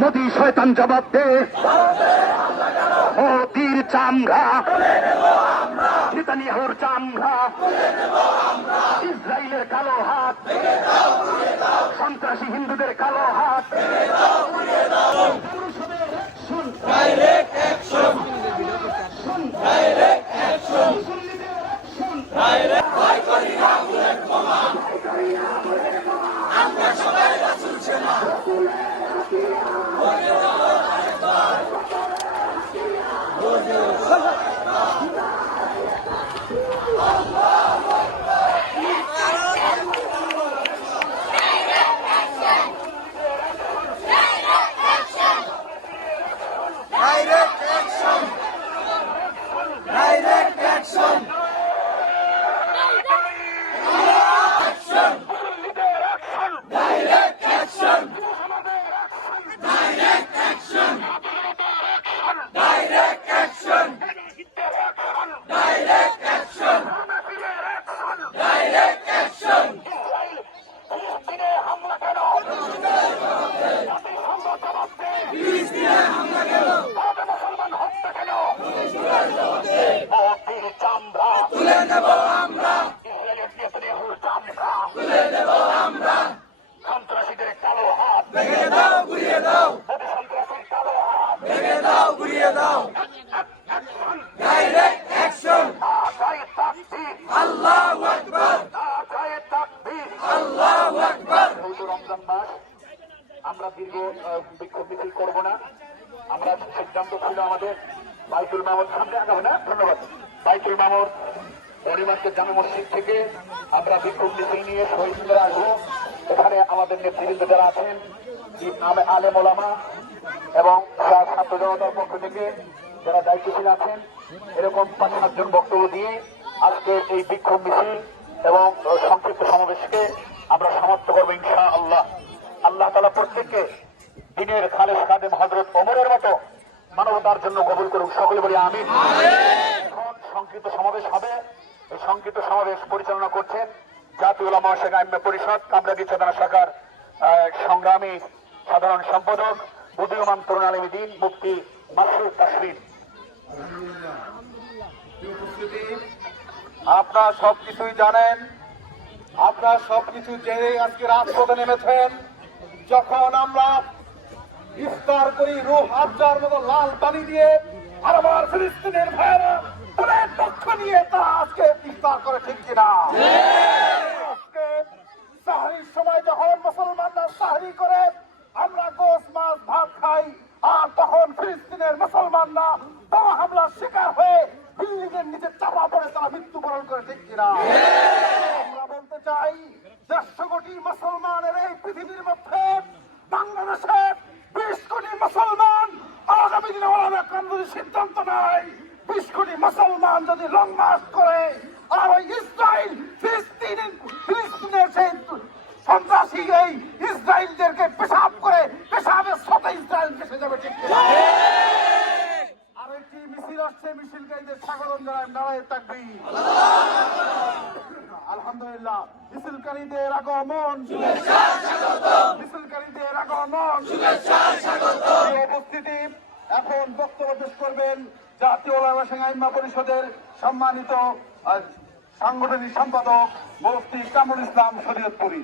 মোদি শয়তান জবাব দে, মোদির চামড়া, নেতানিয়াহুর চামড়া, ইসরায়েলের কালো হাত, সন্ত্রাসী হিন্দুদের কালো হাত, direct action, direct action, direct ভয় করি না বুলেট বোমা, আমরা সবাই রাসূল সেনা। Direct action! Direct action! Direct action! Direct action! Direct action! Direct action! Direct action! ফিলিস্তিনে হামলা কেন? মোদির চামড়া তুলে নেব আমরা, ইসরায়েলের নেতানিয়াহুর চামড়া, তুলে নেব আমরা, সন্ত্রাসীদের কালো হাত, ভেঙে দাও গুড়িয়ে দাও, সন্ত্রাসীর কালো হাত, ভেঙে দাও গুড়িয়ে দাও। Direct action! নারায়ে তাকবীর, আল্লাহু আকবার, নারায়ে তাকবীর। আল্লাহু আকবার। পবিত্র রমজান মাস, আমরা দীর্ঘ বিক্ষোভ মিছিল করবো না। আমরা সিদ্ধান্ত ছিল আমাদের বাইতুল মামুর সামনে আগাবে না, ধন্যবাদ। বাইতুল মামুর পরিমাণকে জামে মসজিদ থেকে আমরা বিক্ষোভ মিছিল নিয়ে শহীদ মিনারে আসবো। এখানে আমাদের নেতৃবৃন্দ যারা আছেন, আলেম ওলামা এবং ছাত্র জনতার পক্ষ থেকে যারা দায়িত্বশীল আছেন, এরকম ৫-৭ জন বক্তব্য দিয়ে আজকে এই বিক্ষোভ মিছিল এবং সংক্ষিপ্ত সমাবেশকে আমরা সমাপ্ত করবো ইনশাআল্লাহ। আল্লাহ তাআলা প্রত্যেককে দিনের খালেস খাদেম হযরত ওমরের মতো মানবতার জন্য কবুল করুন, সকলে বলি আমিন। এখন সংক্ষিপ্ত সমাবেশ হবে। এই সংক্ষিপ্ত সমাবেশ পরিচালনা করছেন জাতীয় উলামা ও আইম্মা পরিষদ কামরাঙ্গী থানা শাখার সংগ্রামী সাধারণ সম্পাদক উদীয়মান তরুণ আলেম দ্বীন মুফতি মাসরুর তাসরিন। আপনারা সবকিছুই জানেন, আপনারা সবকিছু জেনে আজকে রাজপথে নেমেছেন। যখন আমরা ইফতার করি রূহ আফজার মতো লাল পানি দিয়ে, আর আমার ফিলিস্তিনের ভাইয়েরা তাদের পক্ষ নিয়ে তারা আজকে ইফতার করে, ঠিক কিনা? আজকে সাহরির সময় যখন মুসলমানরা সাহরি করে আমরা গোশ মাছ ভাত খাই, আর তখন ফিলিস্তিনের মুসলমানরা বোমা হামলার শিকার হয়ে বিল্ডিংয়ের নিচে চাপা পড়ে তারা মৃত্যুবরণ করে, ঠিক কিনা? আমরা বলতে চাই 150 কোটি মুসলমানের এই পৃথিবীর মধ্যে বাংলাদেশে 20 কোটি মুসলমান আগামী দিনে ওলামা কেরাম যদি সিদ্ধান্ত নেয় 20 কোটি মুসলমান যদি লং মার্চ করে, আর ওই ইসরায়েল ফিলিস্তিনের সেই সন্ত্রাসী এই ইসরায়েলদেরকে পেশাব করে পেশাবের সাথে ইসরায়েল ভেসে যাবে, ঠিক কিনা? আর একটি মিছিল আসছে, মিছিলকারীদের স্বাগত জানাই, নারায়ে তাকবীর। আলহামদুলিল্লাহ, মিছিলকারীদের আগমন, মিছিলকারীদের আগমন, উপস্থিতি। এখন বক্তব্য পেশ করবেন জাতীয় উলামা ও আইম্মা পরিষদের সম্মানিত সাংগঠনিক সম্পাদক মুফতি কামরুল ইসলাম শরীয়তপুরী।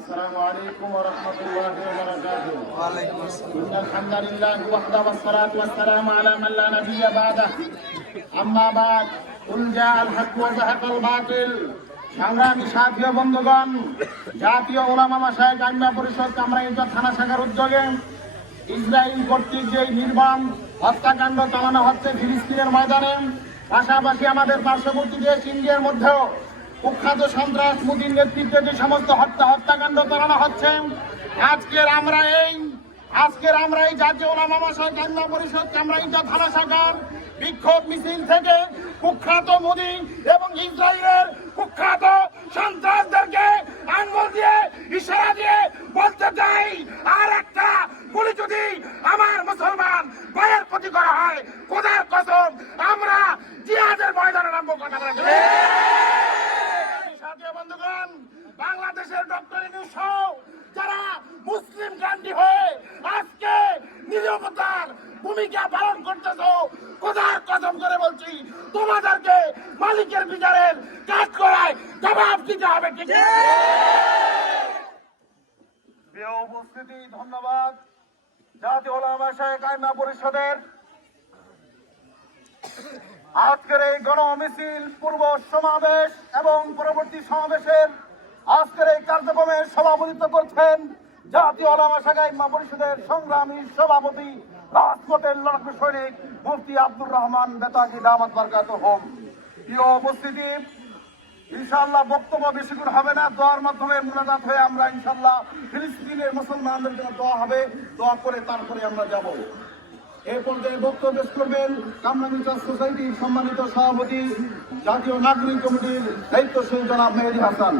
السلام عليكم ورحمة الله وبركاته. وعليكم السلام. إن الحمد لله وحده والصلاة والسلام على من لا نبي بعده. أما بعد قل جاء الحق وزهق الباطل. সংগ্রামী সাথী ও বন্ধুগণ, জাতীয় উলামা মাশায়েখ আইম্মা পরিষদ কামরাঙ্গী থানা শাখার উদ্যোগে ইসরায়েল কর্তৃক যে নির্মম হত্যাকাণ্ড চালানো হচ্ছে ফিলিস্তিনের ময়দানে, পাশাপাশি আমাদের পার্শ্ববর্তী দেশ ইন্ডিয়ার মধ্যেও কুখ্যাত সন্ত্রাস মোদীর নেতৃত্বে যে সমস্ত হত্যাকাণ্ড চালানো হচ্ছে, আজকের আমরা এই জাতীয় উলামা মাশায়েখ আইম্মা পরিষদ কামরাঙ্গী থানা শাখার বিক্ষোভ মিছিল থেকে কুখ্যাত মোদী এবং ইসরায়েলের কুখ্যাত সন্ত্রাসদেরকে আঙ্গুল দিয়ে ইশারা দিয়ে বলতে চাই, আর একটা গুলি যদি আমার মুসলমান ভাইয়ের প্রতি করা হয়, খোদার কসম আমরা জিহাদের ময়দানে নামবো। কথা বলেন বন্ধুগণ, বাংলাদেশের ডক্টর ইউনূস যারা মানবতার ভূমিকা পালন করতেছো, খোদার কসম করে বলছি তোমাদেরকে মালিকের বিচারের কাজ করায় জবাব দিতে হবে। ঠিক আছে? প্রিয় উপস্থিতি, ধন্যবাদ। জাতীয় উলামা শাহেখ কায়েমা পরিষদের আজকের এই গণমিছিল, পূর্ব সমাবেশ এবং পরবর্তী সমাবেশের আজকের এই কার্যক্রমের সভাপতিত্ব করছেন জাতীয় উলামা শাহেখ কায়েমা পরিষদের সংগ্রামী সভাপতি, রাজপথের লড়াকু সৈনিক মুফতি আব্দুর রহমান বেতাগী দামাত বরকাতুহুম। প্রিয় উপস্থিতি, ইনশাআল্লাহ বক্তব্য বেশিক্ষণ হবে না, দোয়ার মাধ্যমে মুনাজাত হয়ে আমরা ইনশাআল্লাহ ফিলিস্তিনের মুসলমানদের জন্য দোয়া হবে, দোয়া করে তারপরে আমরা যাব। এই পর্যায়ে বক্তব্য পেশ করবেন কামরাঙ্গীর সোসাইটির সম্মানিত সভাপতি, জাতীয় নাগরিক কমিটির দায়িত্বশীল জনাব মেহেদী হাসান।